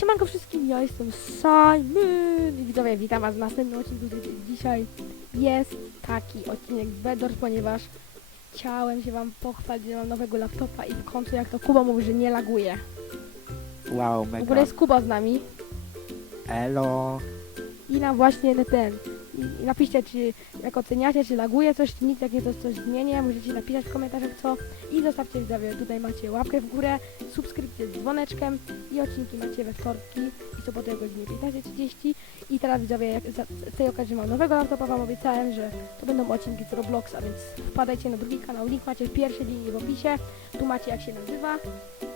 Siemanko wszystkim, ja jestem Simon i widzowie, witam was w następnym odcinku. Dzisiaj jest taki odcinek Bedors, ponieważ chciałem się wam pochwalić, że mam nowego laptopa i w końcu jak to Kuba mówi, że nie laguje. Wow, W mega. ogóle jest Kuba z nami Elo. i nam właśnie na ten, napiszcie czy jak oceniacie, czy laguje coś, czy nic, jak nie to coś zmienię, możecie napisać w komentarzach co i zostawcie widzowie, tutaj macie łapkę w górę, subskrypcję z dzwoneczkiem i odcinki macie we wtorki i soboty o godzinie 15.30 i teraz widzowie, jak z tej okazji mam nowego laptopa, wam obiecałem, że to będą odcinki z Robloxa, więc wpadajcie na drugi kanał, link macie w pierwszej linii w opisie, tu macie jak się nazywa,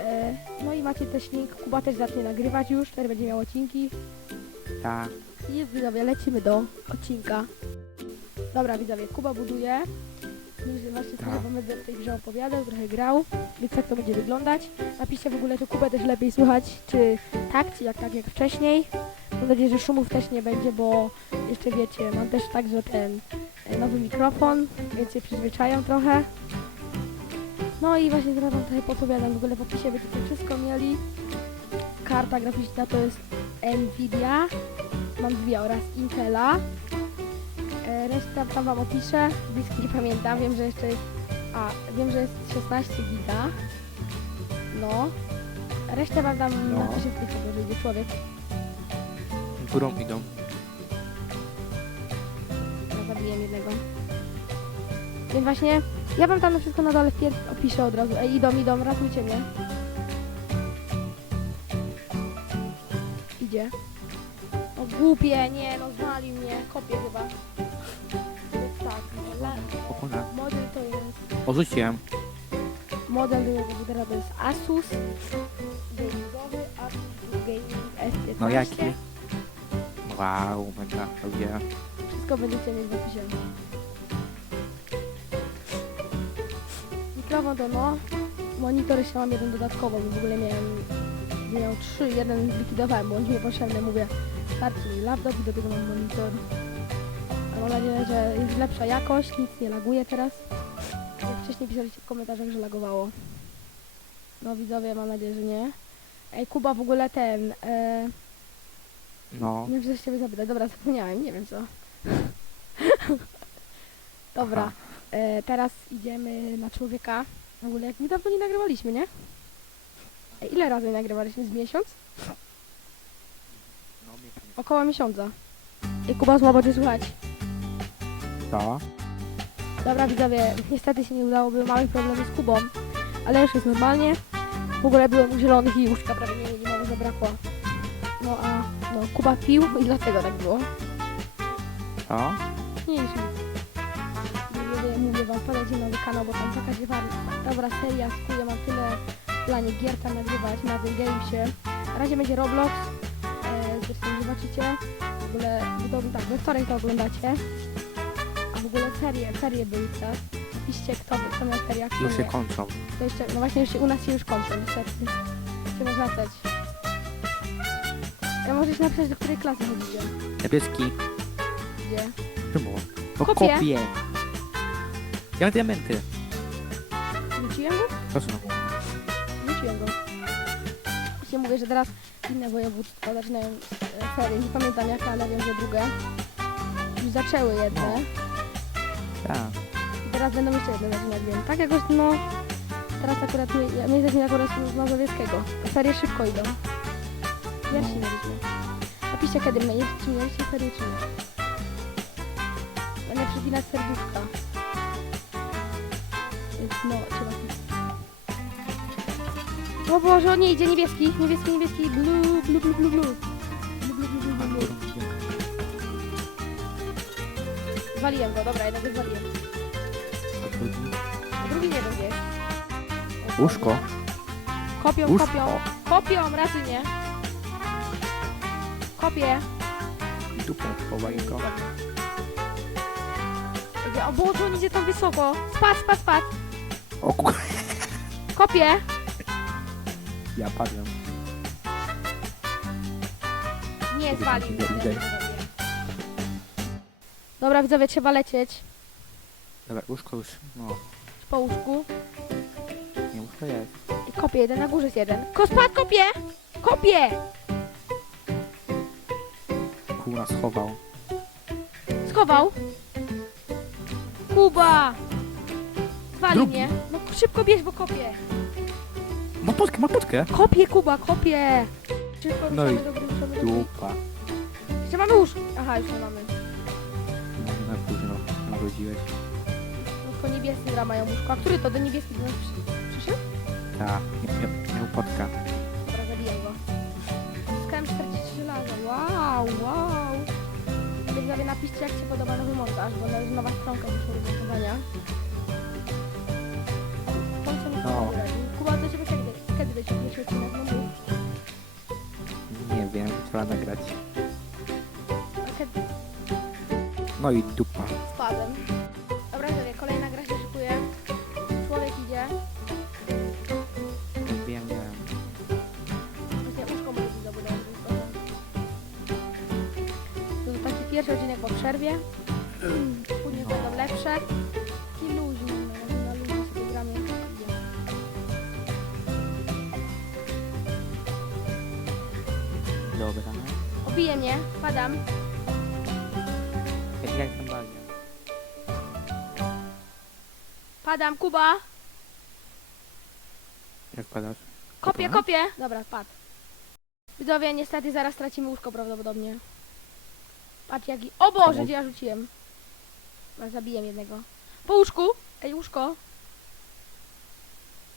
e, no i macie też link, Kuba też zacznie nagrywać już, teraz będzie miał odcinki, Tak. I widzowie, lecimy do odcinka. Dobra widzowie, Kuba buduje. Niż właśnie sobie Tak. będę w tej grze opowiadał, trochę grał, więc tak to będzie wyglądać. Napiszcie w ogóle, czy Kubę też lepiej słychać, czy tak, czy jak tak jak wcześniej. Mam nadzieję, że szumów też nie będzie, bo jeszcze wiecie, mam też także ten e, nowy mikrofon, więc się przyzwyczajam trochę. No i właśnie teraz wam trochę popowiadam, w ogóle w opisie będziecie wszystko mieli. Karta graficzna to jest Nvidia, mam dwie oraz Intela. E, reszta tam wam opiszę, bliski nie pamiętam, wiem, że jeszcze jest, a, wiem, że jest 16 giga. No. Resztę wam tam No. napiszę w tych że idzie człowiek. Górą idą. Zabiję jednego. Więc właśnie, ja wam tam wszystko na dole wpierw opiszę od razu. Ej, idą, idą, ratujcie mnie. Idzie. Głupie, nie, no zwali mnie, kopie chyba. Tak, no, la, Pokona. model to jest, Odrzuciłem. model do komputera to jest Asus gamingowy, Asus Gaming S15. No jaki? Wow, mega. Lubię. Wszystko będziecie mieć w opisie. Mikrofon to no. Monitor jeszcze mam jeden dodatkowo, bo w ogóle miałem, miał trzy, jeden zlikwidowałem, bo on mi niepotrzebny, mówię, starczy mi laptop i do tego mam monitor. A Mam nadzieję, że jest lepsza jakość, nic nie laguje teraz. Jak wcześniej pisaliście w komentarzach, że lagowało. No widzowie, mam nadzieję, że nie. Ej, Kuba w ogóle ten, e, No. nie wiem, czy coś ciebie zapytać. Dobra, zapomniałem, nie wiem co. Dobra, e, teraz idziemy na człowieka. W ogóle jak my dawno nie nagrywaliśmy, nie? Ej, ile razy nagrywaliśmy? Z miesiąc? Około miesiąca. Ej, Kuba słabo cię słychać. To. Dobra, widzowie, niestety się nie udało, były małe problemy z Kubą, ale już jest normalnie. W ogóle byłem u zielonych i łóżka prawie nie mieli, mało zabrakło. No a, no, Kuba pił i dlatego tak było. To. Nie nic. Mówię, mówię wam, wpadajcie na nowy kanał, bo tam taka dziewa- dobra seria, skuję, mam tyle w planie gier tam nagrywać na tym gamesie. Na razie będzie Roblox, zobaczycie. W ogóle, to, tak, we wtorek to oglądacie. A w ogóle serie, serie były teraz. Piszcie kto, kto miał serię, a kto Już się nie. kończą. To jeszcze, no właśnie już się, u nas się już kończą, niestety. Musimy wracać. Ja możesz napisać, do której klasy chodzicie. Niebieski. Gdzie? Czemu? Bo Kopię. kopię. Ja mam diamenty. Wróciłem go? To są. Wróciłem go. Właśnie mówię, że teraz inne województwa zaczynają ferie. Nie pamiętam jakie, ale wiem, że drugie. Już zaczęły jedne. Tak. I teraz będą jeszcze jedne zaczynać, wiem. Tak jakoś, no... Teraz akurat my, ja- my jesteśmy akurat z Mazowieckiego. Ferie szybko idą. Wiersi No. mieliśmy. Napiszcie kiedy mieliście, czy mieliście ferie, czy nie. Będę przypinać serduszka. Więc no, trzeba... O Boże, o nie idzie niebieski, niebieski, niebieski, blue, blue, blue. Blue, Zwaliłem go, dobra, jednego zwaliłem. A drugi nie wiem gdzie jest. Łóżko. Kopią, Łóżko. kopią, kopią, razy nie. Kopię. Dupę chowaj go. Idzie- O Boże, on idzie tam wysoko. Spadł, spadł, spadł. O ku... Kopię. Ja padłem. Nie, zwalił. idę. Dobra, widzowie, trzeba lecieć Dobra, łóżko już. No. po łóżku. Nie łóżko jest. I kopię, jeden na górze jest jeden. Ko, spadł, kopię! Kopię! Kurwa, schował. Schował. Kuba! Wali Drugi. mnie. No szybko bierz, bo kopię. Ma potkę, ma potkę. Kopię, Kuba, kopię. Szybko No ruszamy i ruszamy. Dupa. Jeszcze mamy łóż. Aha, już nie mamy. Narodziłeś. No tylko niebieskie gra mają łóżko. A który to? Do niebieskich do nas przy- przyszedł? Tak, miał, miał potka. Dobra, zabiję go. Zyskałem 40 żelaza. Wow, wow. Więc sobie napiszcie, jak się podoba nowy montaż, bo to jest nowa stronka wyszła do montowania. To co mi No. Kuba, do ciebie kiedy, kiedy pierwszy odcinek? No mów. Nie wiem, trzeba nagrać. No i dupa. spadłem. Dobra, sobie kolejna gra się szykuje. Człowiek idzie. Wiem, wiem. Właśnie łóżko być zabudowane. To jest taki pierwszy odcinek po przerwie. Później No. będą lepsze. I luźno, na, luźno sobie gramy. Dobra. Obije mnie, padam. Jak ja jestem bardzo. Padam, Kuba. Jak padasz? Kopię, kopię. Dobra, padł. Widzowie, niestety zaraz tracimy łóżko prawdopodobnie. Patrz jaki... O Boże, gdzie ja rzuciłem. No, zabiję jednego. Po łóżku. Ej, łóżko.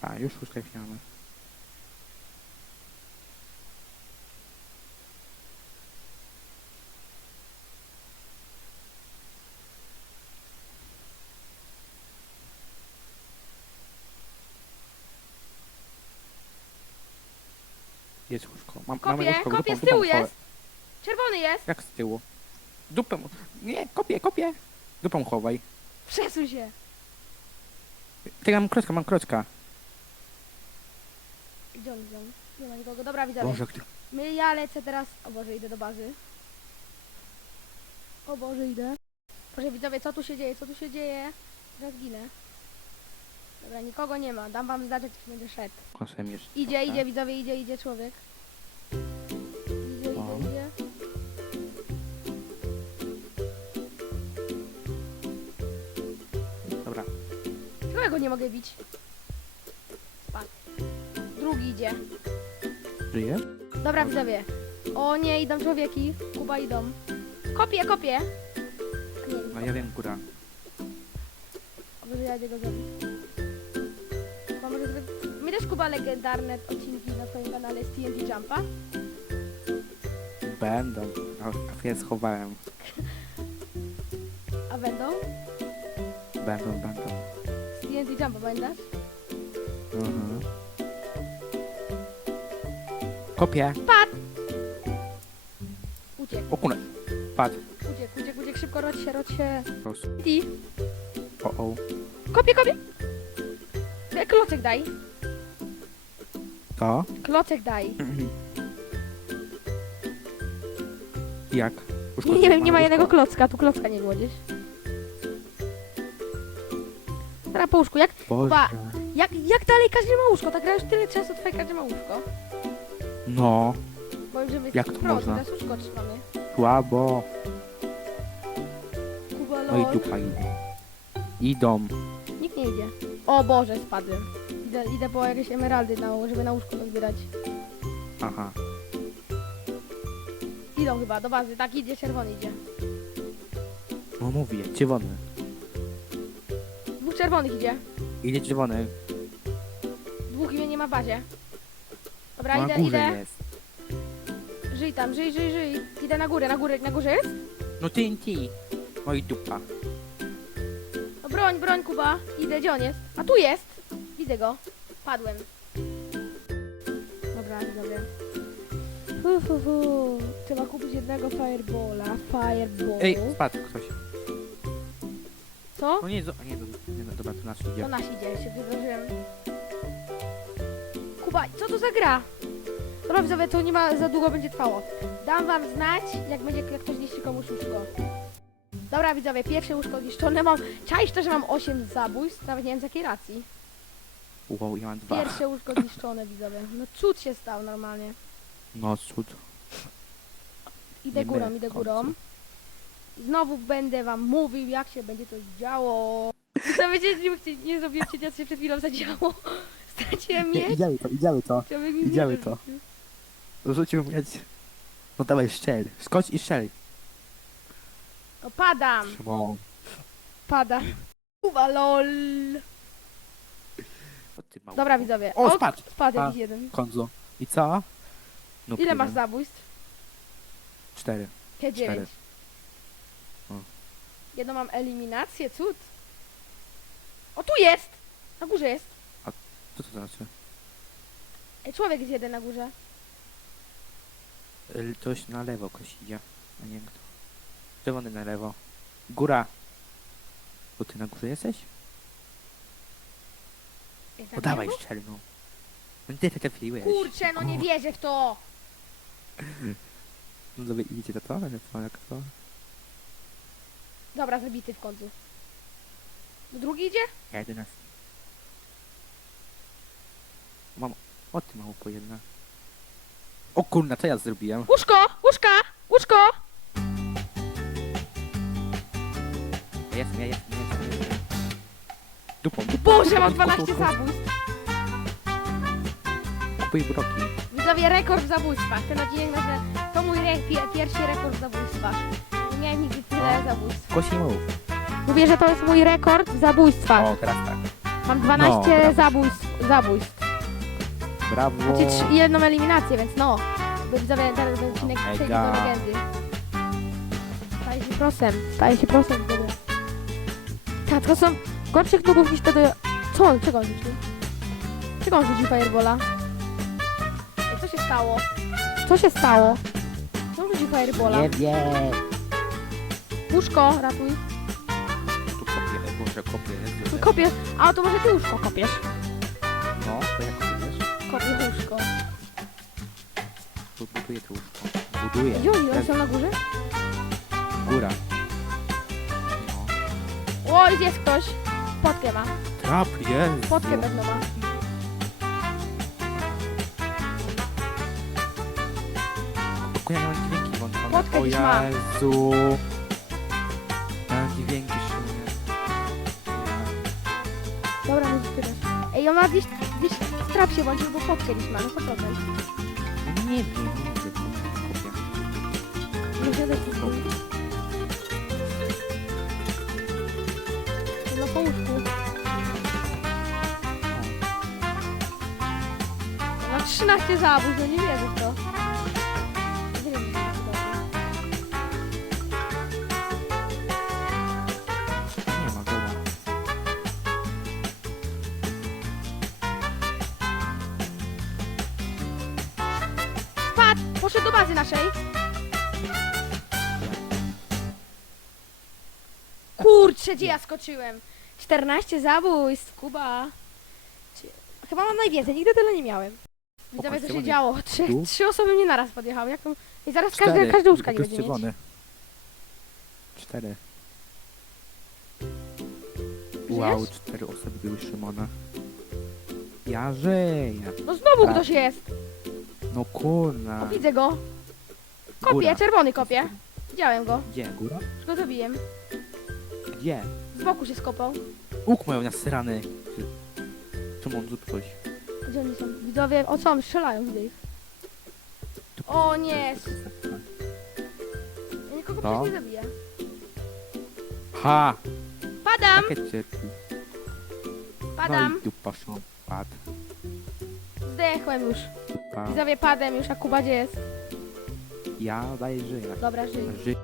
A, już uskreślamy. Jest łóżko. Mam, mamy Kopię, łóżko, kopię, dupą- z tyłu dupą jest. Czerwony jest. Jak z tyłu? Dupę. mu- Nie, kopię, kopię. Dupą chowaj. Przesuń się. Czekaj, mam krocka, mam krocka. Gdzie on? Nie ma nikogo. Dobra, widzowie. Boże, ty... My, ja lecę teraz... O Boże, idę do bazy. O Boże, idę. Proszę widzowie, co tu się dzieje? Co tu się dzieje? Teraz ginę. Dobra, nikogo nie ma. Dam wam znać, jak będzie szedł. Kosem już. Idzie, idzie, widzowie, idzie, idzie człowiek. Idzie, O. idzie, idzie. Dobra. Czego ja go nie mogę bić? Spadł. Drugi idzie. Żyje? Dobra, widzowie. O nie, idą człowieki. Kuba idą. Kopię, kopię. A nie, No ja wiem, góra. O, Boże, ja idę go zabić. My też Kuba legendarne odcinki na swoim kanale z TNT Jumpa. Będą. A, ja schowałem. A będą? Będą, będą. Z TNT Jumpa, pamiętasz? Mhm. Kopię. Padł! Uciekł, O kunę. Patrz. uciekł, uciekł, uciekł. Szybko, rodź się, rodź się. Prostu. Ty. O, o. Kopię, kopię! Klocek daj. To? Klocek daj. Jak? Już Nie, nie wiem, nie ma łóżko. jednego klocka. Tu klocka nie było gdzieś. Teraz po łóżku. Jak, Boże. Jak, jak dalej każdy ma łóżko? Ta gra już tyle czasu trwa, każdy ma łóżko. No. Bo już żeby Jak to można? Teraz łóżko trzymamy. Słabo. Kuba No i lol. dupa idą. Idą. Nikt nie idzie. O Boże, spadłem. Idę, idę po jakieś emeraldy, na, żeby na łóżko zbierać. Aha. Idą chyba do bazy. Tak, idzie, czerwony idzie. No mówię, czerwony. Dwóch czerwonych idzie. Idzie czerwony. Dwóch mnie nie ma w bazie. Dobra, Na idę, górze idę. jest. Żyj tam, żyj, żyj, żyj. Idę na górę, na górę, na górze jest? No TNT. No i dupa. No broń, broń, Kuba. Idę, gdzie on jest? A tu jest! Widzę go. Padłem. Dobra, dobra. Fu, fu, fu. Trzeba kupić jednego firebola. Fireball. Ej, spadł ktoś. Co? No nie, zo- nie, do- nie no, dobra, to nasz To idzie. nasz idzie, się wydarzyłem. Kuba, co to za gra? Dobra, widzowie, to nie ma, za długo będzie trwało. Dam wam znać, jak będzie, jak ktoś niszczy komuś łóżko. Dobra, widzowie, pierwsze łóżko zniszczone. Mam, czaisz to, że mam 8 zabójstw? Nawet nie wiem z jakiej racji. Wow, ja mam dwa. Pierwsze łóżko zniszczone, widzowie. No cud się stał normalnie. No cud. Idę Nie górą, my, idę górą. końcu. Znowu będę wam mówił, jak się będzie to działo. Co wiecie, nie, nie zrobiłem cię, co się przed chwilą zadziało. Straciłem Nie, mieć. idziemy to, idziemy to. Człowiek mi idziemy nie to. wyrzucił. Rzucił mieć. No dawaj, szczel. Skocz i szczel. No padam, Szymon. padam. Uwa lol. Ty mały. Dobra widzowie. O, spadł. Spadł A. jakiś jeden. Konzo. I co? No, Ile masz jeden. zabójstw? Cztery. Ja dziewięć. O. Jedno mam eliminację, cud. O tu jest! Na górze jest. Co to znaczy? Ej, człowiek jest jeden na górze. Ktoś na lewo ktoś idzie. A nie wiem kto. Czerwony na lewo. Góra. Bo ty na górze jesteś? Jest O na dawaj, lewo? szczel no. No ty trafiłeś. Kurczę, no nie wierzę w to. No dobra, idziecie to to? Ale to jak to? Dobra, zabity w końcu. Drugi idzie? Na... Mam... O ty mało po jedna. O kurna, co ja zrobiłem? Łóżko! Łóżka! Łóżko! Ja jestem, ja jestem, Dupą, dupą. Boże, mam dupą, 12 dupą. zabójstw. Kupuj broki. Widzowie, rekord w zabójstwach. Ten odcinek nazwę to mój re pie pierwszy rekord w zabójstwach. Nie miałem nigdy tyle zabójstw. Kosi mów. Mówię, że to jest mój rekord w zabójstwach. O, teraz tak. Mam 12 No, brawo. zabójstw. zabójstw. Brawo. Znaczy trzy, jedną eliminację, więc no. Widzowie, ten, odcinek Mega. przejdzie do legendy. Staje się prosem. Staje się prosem, widzowie. Tak, to są gorszych nubów niż wtedy... Co on? Czego on rzucił? Czego on rzucił Firebola? Ej, co się stało? Co się stało? Co on rzucił Firebola? Nie wiem. Łóżko, ratuj. Tu kopię, może kopię. Jezu. Kopiesz. A, to może ty łóżko kopiesz. No, to jak kopiesz? Kopię łóżko. Bu- Buduję to łóżko. Buduję. Gdzie oni? Oni są na górze? Góra. No. O, jest ktoś. Potkę ma. Trap jest. Potkę pewno ma. Bo ja nie mam dźwięki włączone. Potkę O gdzieś ma. Jezu. Mam dźwięki szczególnie. Dobra, ty też. Ej, ona gdzieś, gdzieś strap się włączył, bo potkę gdzieś ma, no 100%. No nie wiem, nie wiedzę, co to No 13 zabójstw, no nie wierzę w to. Nie ma, dobra. Pat! Poszedł do bazy naszej. Kurczę, gdzie ja skoczyłem? 14 zabójstw, Kuba. Chyba mam najwięcej, nigdy tyle nie miałem. Widzowie, co się działo? Trzy, Tu? trzy osoby mnie naraz podjechały. Jak to... I zaraz każdy, Cztery. każdy łóżka nie Plus będzie mieć. czerwony. Cztery. Wow, cztery osoby były Szymona. Ja żyję. No znowu Tak. ktoś jest. No kurna. O, widzę go. Kopię, Góra. czerwony kopię. Widziałem go. Gdzie? Góra? Już go zabiłem. Gdzie? Z boku się skopał. Łuk mają nasrany. Szymon, zrób coś. Gdzie oni są? Widzowie, o co? Strzelają z nich. Tu- O nie. Ja nikogo No. przecież nie zabiję. Ha! Padam! Takie cierpi. Padam! No i dupa szum. Pad. Zdechłem już. Dupa. Widzowie, padem już, a Kuba gdzie jest? Ja daję żyję. Dobra, żyj. Ży...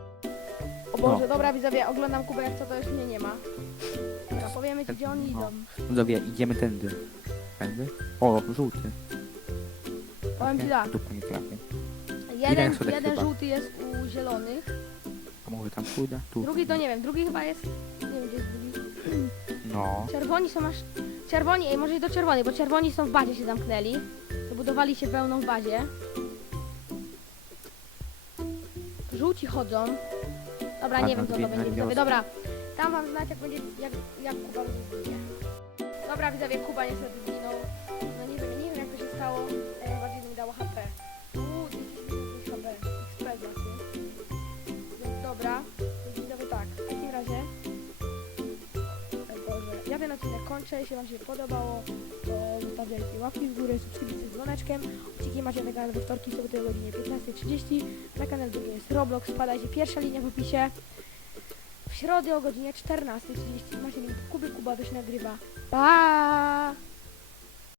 O Boże, dobra widzowie, oglądam Kubę jak co to już mnie nie ma. Dobra, powiemy ci gdzie oni No. idą. No dobra, idziemy tędy. O, żółty. Powiem ci tak, Dupa nie trafię. jeden, jeden chyba. żółty jest u zielonych, A może tam pójdę? Tu. drugi to nie wiem, drugi chyba jest, nie wiem gdzie jest drugi. No. Czerwoni są aż, czerwoni, ej może i do czerwonych, bo czerwoni są w bazie się zamknęli. Zabudowali się pełną w bazie. Żółci chodzą. Dobra, A, nie no, wiem co to będzie widzowie. Dobra, tam wam znać jak będzie, jak, jak Kuba rozwinie. Dobra widzowie, Kuba niestety dało, najbardziej mi dało HP. HP, Więc dobra, tak, w takim razie... E, Boże, ja ten odcinek kończę, jeśli wam się podobało, to zostawiajcie łapki w górę, subskrypcję z dzwoneczkiem. Odcinki macie na kanał we wtorki, soboty o godzinie 15.30. Na kanale drugi jest Roblox, wpadajcie, pierwsza linia w opisie. W środę o godzinie 14.30 macie link Kuby Kuba, to się nagrywa. Pa!